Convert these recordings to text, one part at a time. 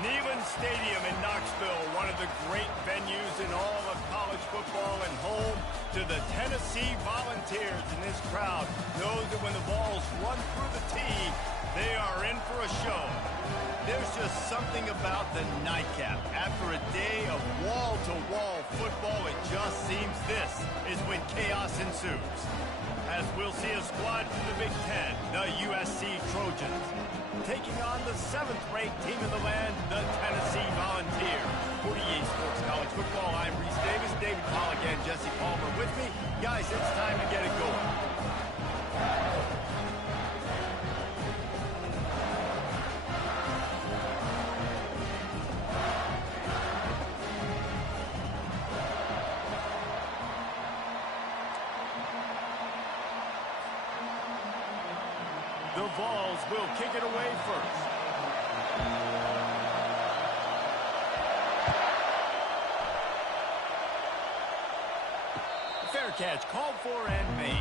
Neyland Stadium in Knoxville, one of the great venues in all of college football and home to the Tennessee Volunteers. And this crowd knows that when the balls run through the tee, they are in for a show. There's just something about the nightcap. After a day of wall-to-wall football, it just seems this is when chaos ensues. As we'll see a squad from the Big Ten, the USC Trojans, taking on the 7th-ranked team in the land, the Tennessee Volunteers. 48 Sports College Football, I'm Reese Davis, David Pollack, and Jesse Palmer with me. Guys, it's time to get it going. The Vols will kick it away first. Fair catch called for and made.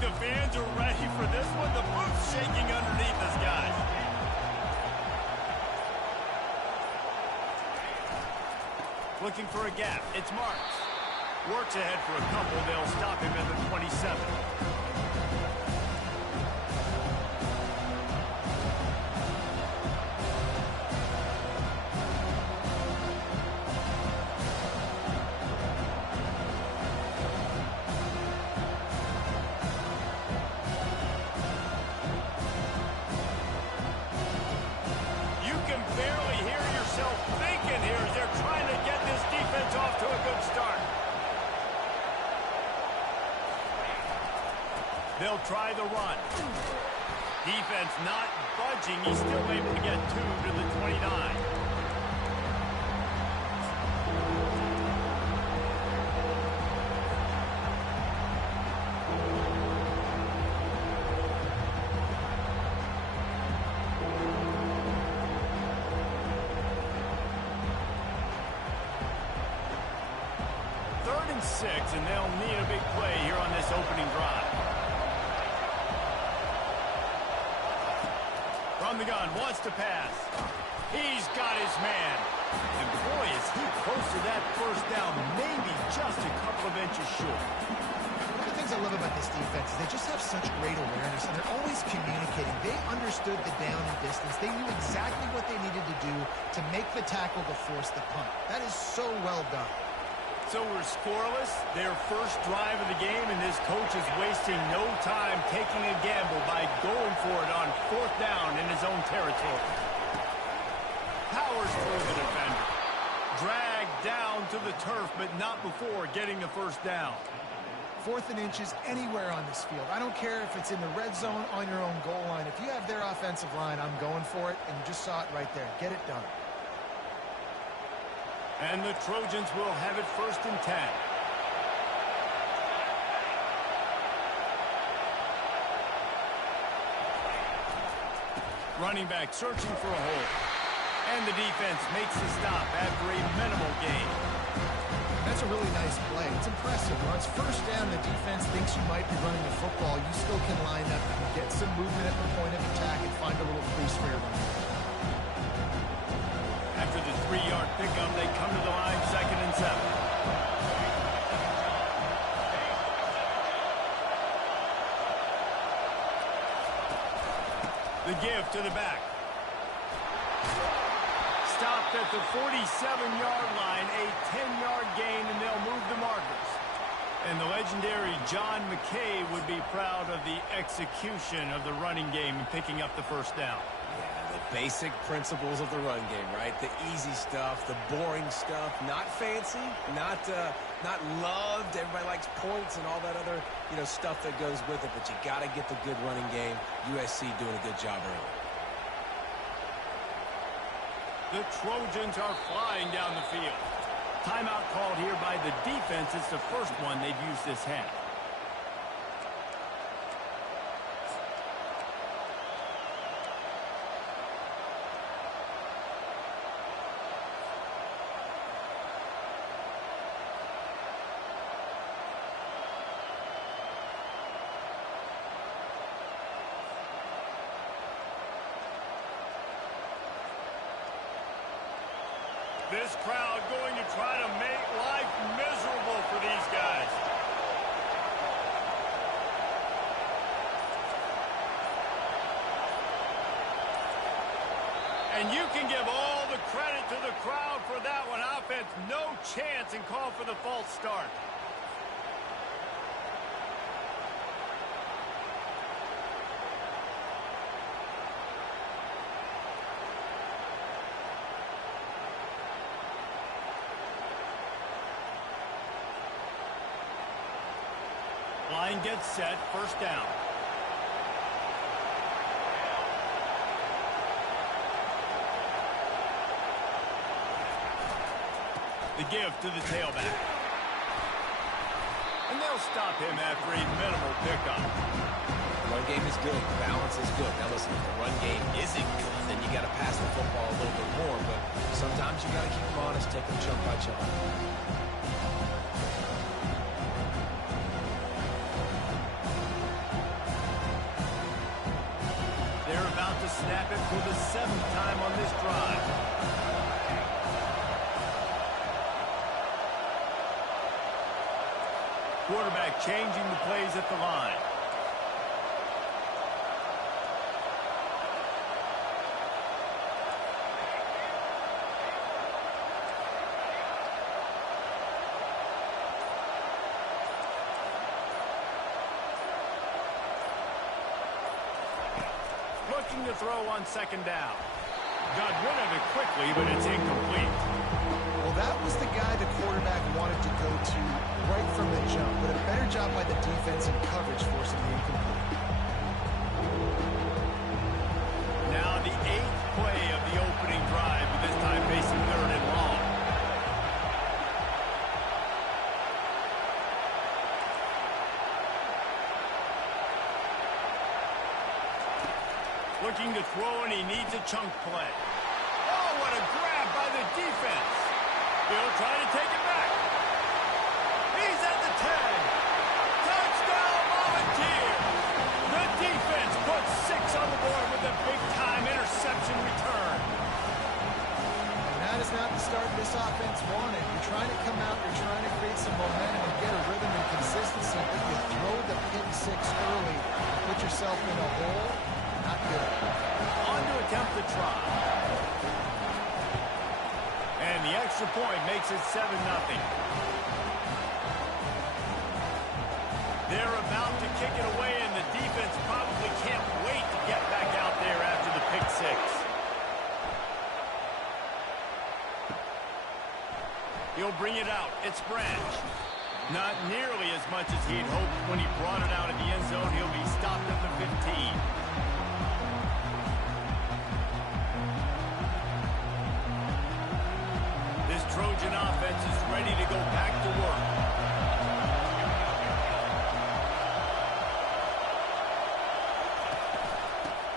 The fans are ready for this one. The booth's shaking underneath us, guys. Looking for a gap. It's Marks. Works ahead for a couple. They'll stop him at the 27. Off to a good start. They'll try the run. Defense not budging. He's still able to get 2 to the 29. And they'll need a big play here on this opening drive. From the gun, wants to pass. He's got his man. And boy, is he close to that first down, maybe just a couple of inches short. One of the things I love about this defense is they just have such great awareness, and they're always communicating. They understood the down and distance. They knew exactly what they needed to do to make the tackle to force the punt. That is so well done. So we're scoreless, their first drive of the game, and this coach is wasting no time taking a gamble by going for it on 4th down in his own territory. Powers through the defender. Dragged down to the turf, but not before getting the first down. 4th and inches anywhere on this field. I don't care if it's in the red zone on your own goal line. If you have their offensive line, I'm going for it, and you just saw it right there. Get it done. And the Trojans will have it 1st and 10. Running back searching for a hole. And the defense makes the stop after a minimal gain. That's a really nice play. It's impressive. When it's 1st down, the defense thinks you might be running the football. You still can line up and get some movement at the point of attack and find a little crease for your run. After the 3-yard pickup, they come to the line 2nd and 7. The give to the back. Stopped at the 47-yard line, a 10-yard gain, and they'll move the markers. And the legendary John McKay would be proud of the execution of the running game and picking up the first down. Yeah, the basic principles of the run game, right? The easy stuff, the boring stuff, not fancy, not loved. Everybody likes points and all that other, stuff that goes with it, but you got to get the good running game. USC doing a good job early. The Trojans are flying down the field. Timeout called here by the defense. It's the first one they've used this half. This crowd going to try to make life miserable for these guys. And you can give all the credit to the crowd for that one. Offense, no chance, and call for the false start. Line gets set, 1st down. The give to the tailback. And they'll stop him after a minimal pickup. The run game is good. The balance is good. Now listen, if the run game isn't good, then you got to pass the football a little bit more. But sometimes you got to keep them honest, take them chunk by chunk. Snap it for the 7th time on this drive. Quarterback changing the plays at the line. Looking to throw on 2nd down. Got rid of it quickly, but it's incomplete. Well, that was the guy the quarterback wanted to go to right from the jump, but a better job by the defense in coverage forcing the incomplete. Now the 8th play of the opening drive, but this time facing 3rd and long. Looking to throw, and he needs a chunk play. Oh, what a grab by the defense. Bill trying to take it back. He's at the 10. Touchdown, Volunteers. The defense puts 6 on the board with a big-time interception return. And that is not the start this offense wanted. You're trying to come out, you're trying to create some momentum and get a rhythm and consistency, but you throw the pick 6 early, put yourself in a hole. Not good. On to attempt the try. And the extra point makes it 7-0. They're about to kick it away, and the defense probably can't wait to get back out there after the pick 6. He'll bring it out. It's Branch. Not nearly as much as he'd hoped when he brought it out of the end zone. He'll be stopped at the 15. This Trojan offense is ready to go back to work.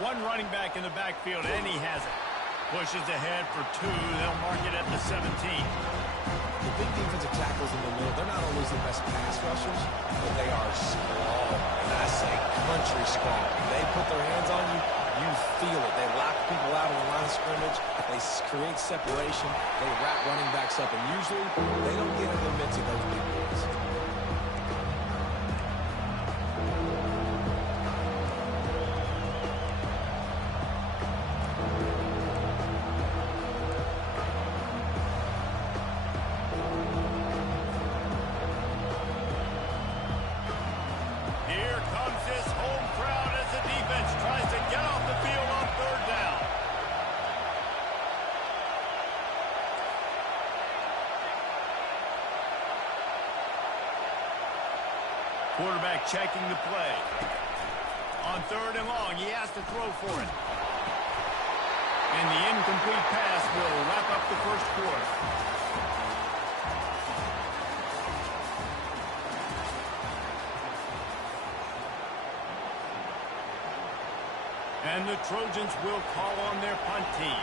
One running back in the backfield, and he has it. Pushes ahead for 2. They'll mark it at the 17. The big defensive tackles in the middle, they're not always the best pass rushers, but they are strong. And I say country strong. They put their hands on you, you feel it. They lock people out on the line of scrimmage. They create separation. They wrap running backs up. And usually, they don't get in the midst of those big boys. Quarterback checking the play. On 3rd and long, he has to throw for it. And the incomplete pass will wrap up the first quarter. And the Trojans will call on their punt team.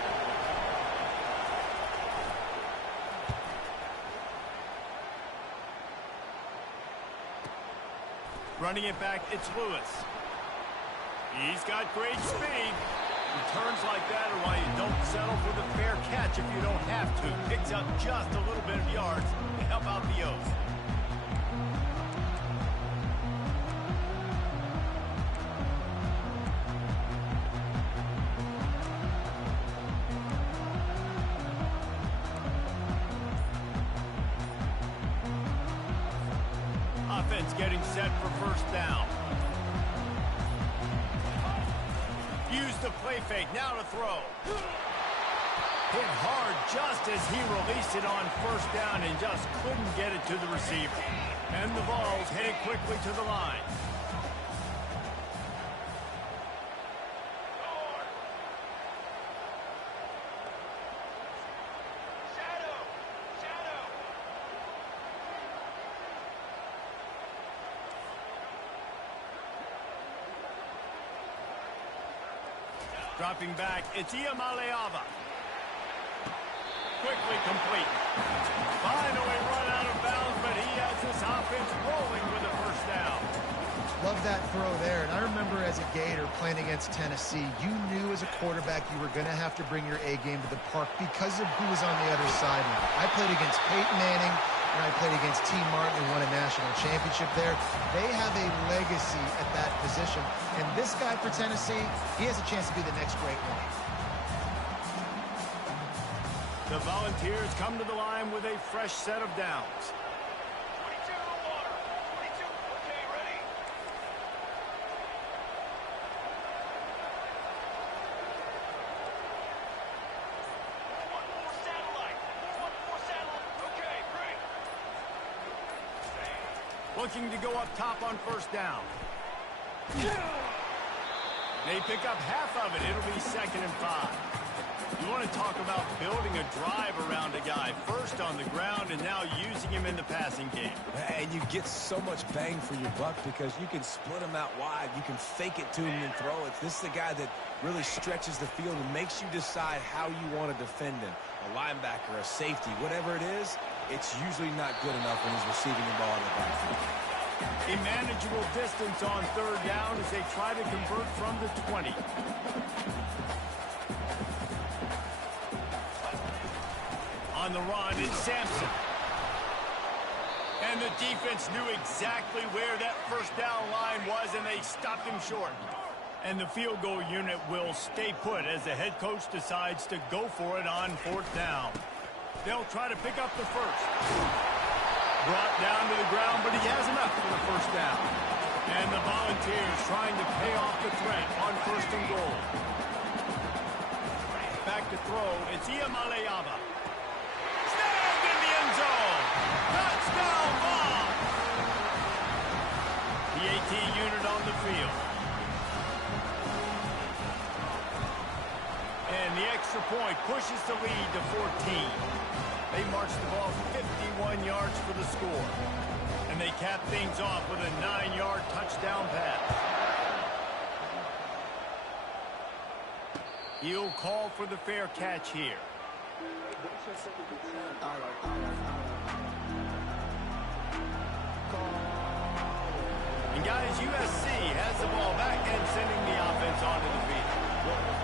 Running it back, it's Lewis. He's got great speed. Returns like that are why you don't settle for the fair catch if you don't have to. Picks up just a little bit of yards to help out the O's. Offense getting set for first down. Use the play fake, now to throw. Hit hard just as he released it on first down and just couldn't get it to the receiver. And the ball's headed quickly to the line. Dropping back, it's Iamaleava. Quickly complete. Finally run out of bounds, but he has this offense rolling with a first down. Love that throw there. And I remember as a Gator playing against Tennessee, you knew as a quarterback you were going to have to bring your A game to the park because of who was on the other sideline. I played against Peyton Manning, and I played against T. Martin, who won a national championship there. They have a legacy at that position. And this guy for Tennessee, he has a chance to be the next great one. The Volunteers come to the line with a fresh set of downs. 22 to the water. 22. Okay, ready? One more satellite. One more satellite. Okay, great. Looking to go up top on first down. They pick up half of it. It'll be 2nd and 5. You want to talk about building a drive around a guy. First on the ground and now using him in the passing game. And you get so much bang for your buck because you can split him out wide. You can fake it to him and throw it. This is the guy that really stretches the field and makes you decide how you want to defend him. A linebacker, a safety, whatever it is, it's usually not good enough when he's receiving the ball in the backfield. A manageable distance on 3rd down as they try to convert from the 20. On the run, it's Sampson. And the defense knew exactly where that first down line was, and they stopped him short. And the field goal unit will stay put as the head coach decides to go for it on 4th down. They'll try to pick up the first. Brought down to the ground, but he has enough for the first down. And the Volunteers trying to pay off the threat on 1st and goal. Back to throw, it's Iamaleava. Snagged in the end zone. They marched the ball 51 yards for the score. And they cap things off with a 9-yard touchdown pass. He'll call for the fair catch here. And guys, USC has the ball back and sending the offense onto the field.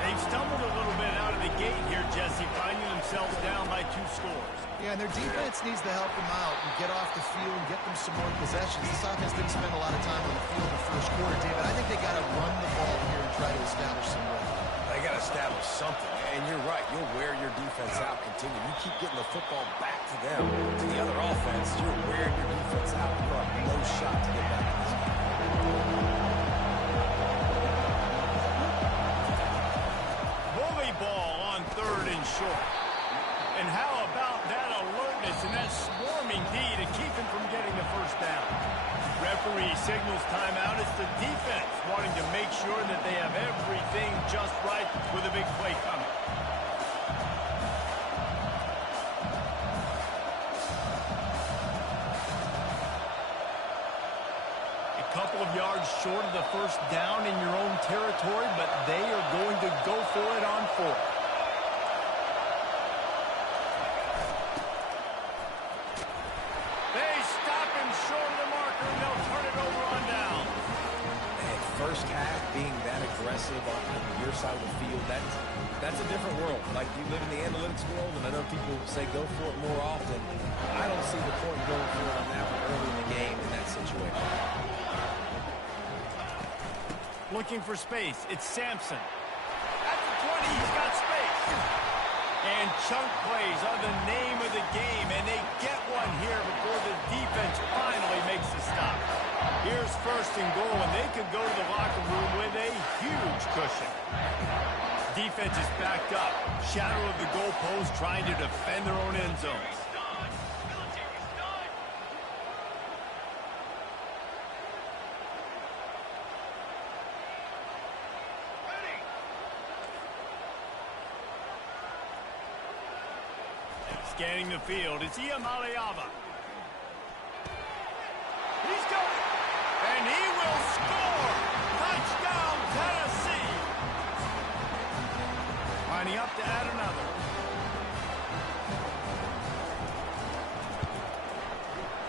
They've stumbled a little bit out of the gate here, Jesse, finding themselves down by 2 scores. Yeah, and their defense needs to help them out and get off the field and get them some more possessions. This offense didn't spend a lot of time on the field in the first quarter, David. I think they got to run the ball here and try to establish some rhythm. They got to establish something, and you're right. You'll wear your defense out, continue. You keep getting the football back to them, to the other offense, you're wearing your defense out. You have no shot to get back in this game. Bully ball on 3rd and short. And how about that alertness and that swarming D to keep him from getting the first down? Referee signals timeout. It's the defense wanting to make sure that they have everything just right with a big play coming. A couple of yards short of the first down in your own territory, but they are going to go for it on 4th. First half being that aggressive on your side of the field, that's a different world. Like, you live in the analytics world, and I know people say go for it more often. I don't see the point going for it on that one early in the game in that situation. Looking for space. It's Sampson. At the 20, he's got space. And chunk plays are the name of the game, and they get one here before the defense finally makes the stop. Here's 1st and goal, and they could go to the locker room with a huge cushion. Defense is backed up. Shadow of the goalpost trying to defend their own end zone. Scanning the field, it's Iamaleava. He's going, and he will score! Touchdown, Tennessee! Lining up to add another.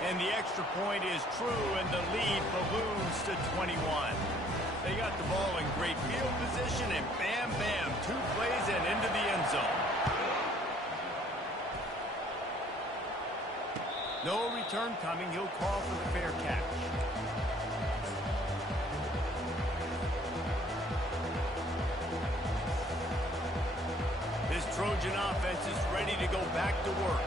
And the extra point is true, and the lead balloons to 21. They got the ball in great field position, and bam, bam, 2 plays and into the end zone. No return coming. He'll call for the fair catch. This Trojan offense is ready to go back to work.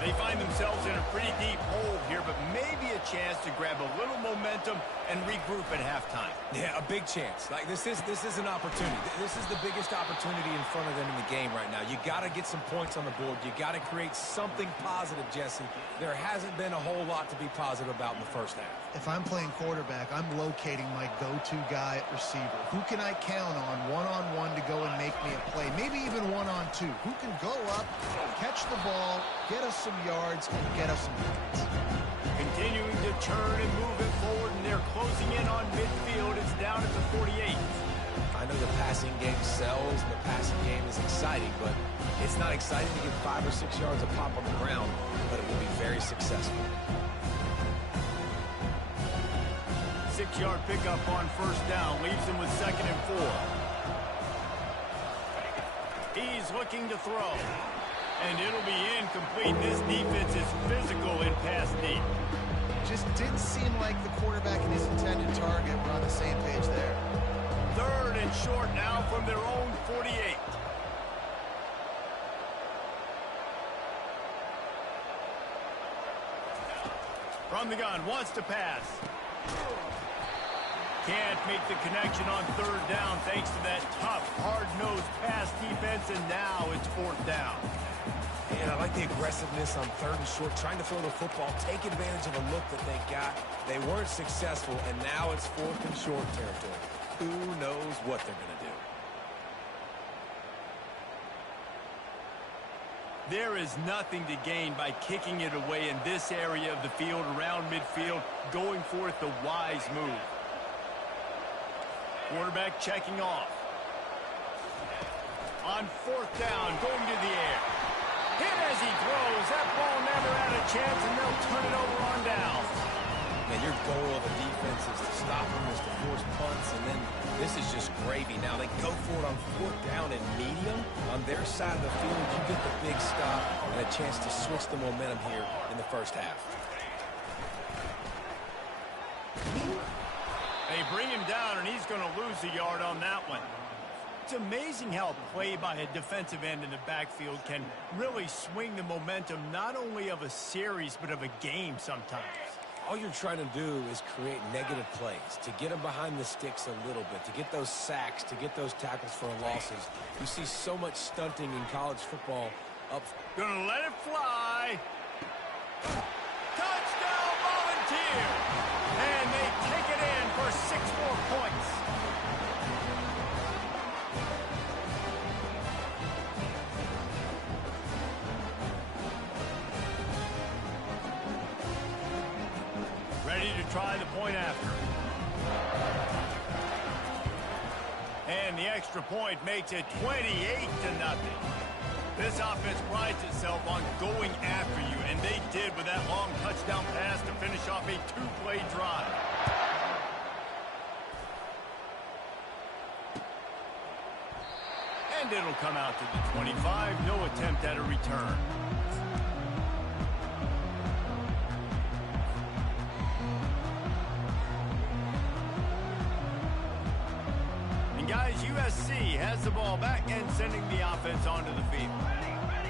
They find themselves in a pretty deep hole here, but maybe a chance to grab a little momentum and regroup at halftime. Yeah, a big chance. Like, this is an opportunity. This is the biggest opportunity in front of them in the game right now. You got to get some points on the board. You got to create something positive, Jesse. There hasn't been a whole lot to be positive about in the first half. If I'm playing quarterback, I'm locating my go-to guy at receiver. Who can I count on one-on-one to go and make me a play? Maybe even one-on-two. Who can go up, catch the ball, get us some yards, and get us some points. Continuing to turn and move it forward, and they're closing in on midfield. It's down at the 48. I know the passing game sells, and the passing game is exciting, but it's not exciting to get 5 or 6 yards a pop on the ground, but it will be very successful. 6-yard pickup on first down leaves him with 2nd and 4. He's looking to throw. And it'll be incomplete. This defense is physical in pass deep. Just didn't seem like the quarterback and his intended target were on the same page there. 3rd and short now from their own 48. From the gun, wants to pass. Can't make the connection on 3rd down thanks to that tough, hard-nosed pass defense, and now it's 4th down. And I like the aggressiveness on 3rd and short, trying to throw the football, take advantage of a look that they got. They weren't successful, and now it's 4th and short territory. Who knows what they're going to do? There is nothing to gain by kicking it away in this area of the field, around midfield, going for it the wise move. Quarterback checking off. On fourth down, going to the air. Hit as he throws. That ball never had a chance, and they'll turn it over on down. And your goal of a defense is to stop them, is to force punts, and then this is just gravy. Now they go for it on fourth down and medium. On their side of the field, you get the big stop and a chance to switch the momentum here in the first half. They bring him down, and he's going to lose a yard on that one. It's amazing how a play by a defensive end in the backfield can really swing the momentum not only of a series but of a game sometimes. All you're trying to do is create negative plays, to get them behind the sticks a little bit, to get those sacks, to get those tackles for losses. You see so much stunting in college football up. Gonna let it fly. Touchdown Volunteer! And they take it in for 6 more points. Ready to try the point after. And the extra point makes it 28-0. This offense prides itself on going after you, and they did with that long touchdown pass to finish off a 2-play drive. And it'll come out to the 25. No attempt at a return. Guys, USC has the ball back and sending the offense onto the field.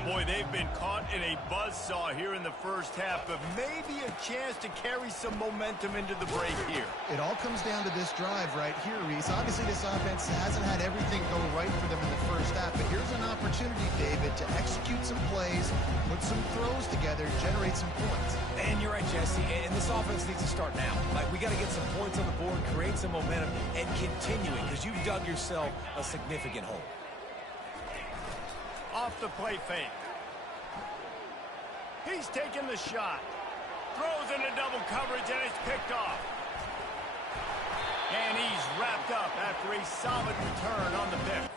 Boy, they've been caught in a buzzsaw here in the first half, but maybe a chance to carry some momentum into the break here. It all comes down to this drive right here, Reese. Obviously, this offense hasn't had everything go right for them in the first half, but here's an opportunity, David, to execute some plays, put some throws together, generate some points. And you're right, Jesse, and this offense needs to start now. Like, we got to get some points on the board, create some momentum, and continue it, because you've dug yourself a significant hole. Off the play fake. He's taking the shot. Throws into double coverage, and it's picked off. And he's wrapped up after a solid return on the pick.